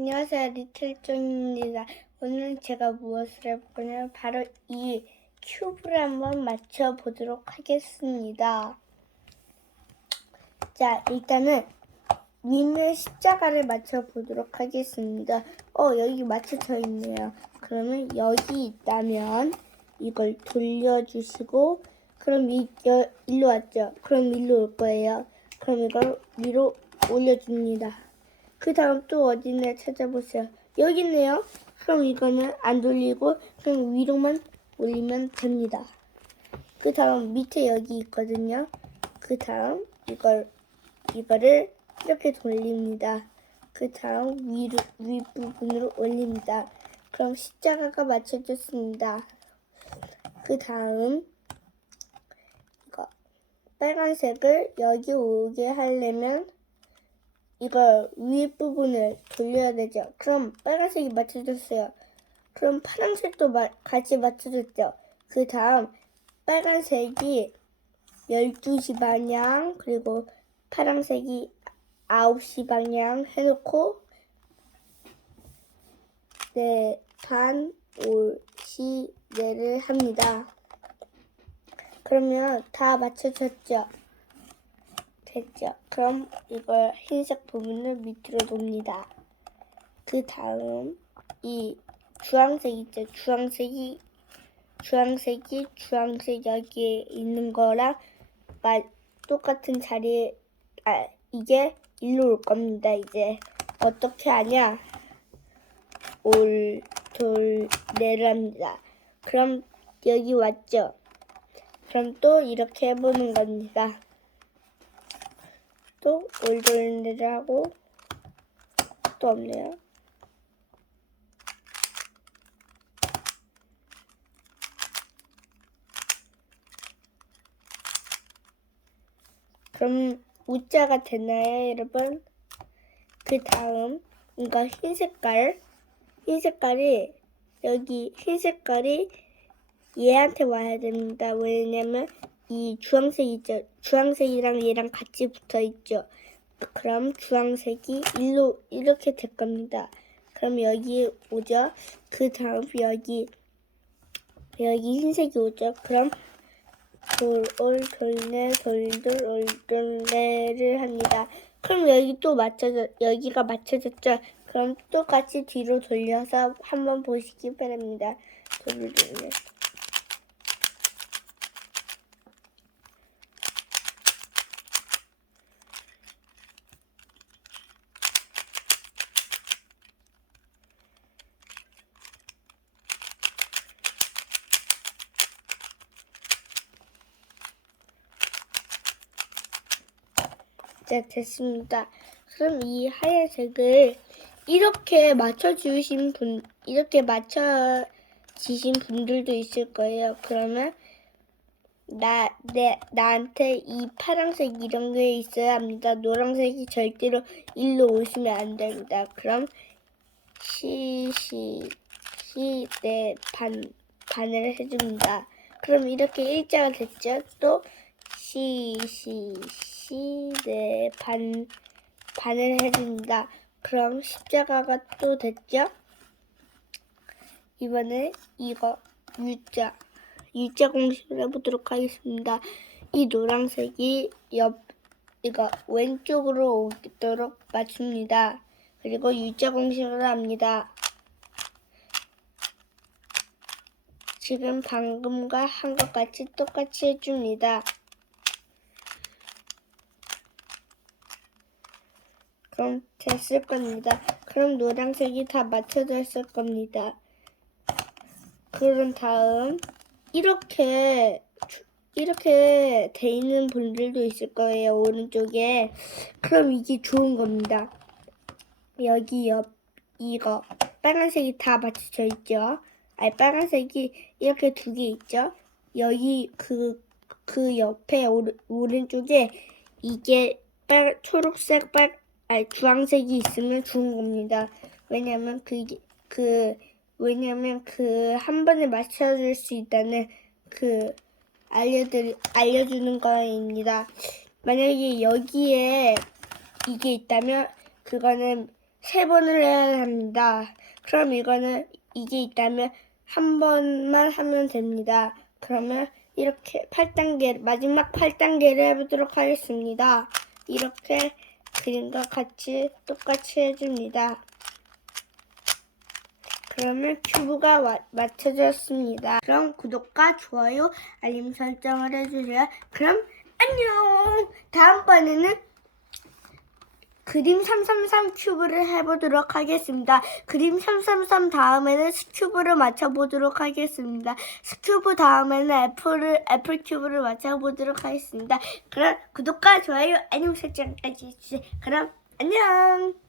안녕하세요. 리틀존입니다. 오늘 제가 무엇을 해볼 거냐면 바로 이 큐브를 한번 맞춰보도록 하겠습니다. 자, 일단은 위는 십자가를 맞춰보도록 하겠습니다. 어, 여기 맞춰져 있네요. 그러면 여기 있다면 이걸 돌려주시고 그럼 이, 여, 일로 왔죠? 그럼 일로 올 거예요. 그럼 이걸 위로 올려줍니다. 그 다음 또 어디나 찾아보세요. 여기 있네요. 그럼 이거는 안 돌리고 그냥 위로만 올리면 됩니다. 그 다음 밑에 여기 있거든요. 그 다음 이걸 이거를 이렇게 돌립니다. 그 다음 위로 윗부분으로 올립니다. 그럼 십자가가 맞춰졌습니다. 그 다음 이거 빨간색을 여기 오게 하려면 이걸 윗부분을 돌려야 되죠. 그럼 빨간색이 맞춰졌어요. 그럼 파란색도 마- 같이 맞춰졌죠. 그 다음 빨간색이 12시 방향 그리고 파란색이 9시 방향 해놓고 네, 반, 올, 시, 네를 합니다. 그러면 다 맞춰졌죠? 됐죠? 그럼 이걸 흰색 부분을 밑으로 놓습니다. 그 다음 이 주황색 있죠? 주황색이 주황색이 주황색 여기에 있는 거랑 마- 똑같은 자리에 아 이게 일로 올 겁니다. 이제 어떻게 하냐? 올, 돌, 내를 합니다. 그럼 여기 왔죠? 그럼 또 이렇게 해보는 겁니다. 또 올돌내를 하고 또 없네요. 그럼 우자가 되나요, 여러분? 그 다음 이거 흰 색깔, 흰 색깔이 여기 흰 색깔이 얘한테 와야 됩니다. 왜냐면 이 주황색 있죠. 주황색이랑 얘랑 같이 붙어 있죠. 그럼 주황색이 일로 이렇게 될 겁니다. 그럼 여기 오죠. 그 다음 여기 여기 흰색이 오죠. 그럼 돌올 돌네 돌돌 올돌네를 합니다. 그럼 여기 또 맞춰져 여기가 맞춰졌죠. 그럼 똑같이 뒤로 돌려서 한번 보시기 바랍니다. 돌돌네. 네, 됐습니다. 그럼 이 하얀색을 이렇게 맞춰주신 분, 이렇게 맞춰지신 분들도 있을 거예요. 그러면 나, 내, 나한테 이 파란색 이런 게 있어야 합니다. 노란색이 절대로 일로 오시면 안 됩니다. 그럼 시, 시, 시, 네, 반, 반을 해줍니다. 그럼 이렇게 일자가 됐죠? 또 시, 시, 시, 네, 반, 반을 해줍니다. 그럼 십자가가 또 됐죠? 이번에 이거 U자, U자 공식을 해보도록 하겠습니다. 이 노란색이 옆, 이거 왼쪽으로 오도록 맞춥니다. 그리고 U자 공식을 합니다. 지금 방금과 한 것 같이 똑같이 해줍니다. 그럼 됐을 겁니다. 그럼 노란색이 다 맞춰져 있을 겁니다. 그런 다음 이렇게 이렇게 돼 있는 분들도 있을 거예요. 오른쪽에. 그럼 이게 좋은 겁니다. 여기 옆 이거 빨간색이 다 맞춰져 있죠. 아니 빨간색이 이렇게 두 개 있죠. 여기 그그 옆에 오른, 오른쪽에 이게 빨 초록색 빨 아니 주황색이 있으면 좋은 겁니다. 왜냐면 그게 그 왜냐면 그 한 번에 맞춰줄 수 있다는 그 알려드 알려주는 거입니다. 만약에 여기에 이게 있다면 그거는 세 번을 해야 합니다. 그럼 이거는 이게 있다면 한 번만 하면 됩니다. 그러면 이렇게 8단계, 마지막 8단계를 해보도록 하겠습니다. 이렇게 그림과 같이 똑같이 해줍니다. 그러면 큐브가 와- 맞춰졌습니다. 그럼 구독과 좋아요, 알림 설정을 해주세요. 그럼 안녕! 다음번에는 그림 333 큐브를 해보도록 하겠습니다. 그림 333 다음에는 스큐브를 맞춰보도록 하겠습니다. 스큐브 다음에는 애플을, 애플 큐브를 맞춰보도록 하겠습니다. 그럼 구독과 좋아요, 알림 설정까지 해주세요. 그럼 안녕!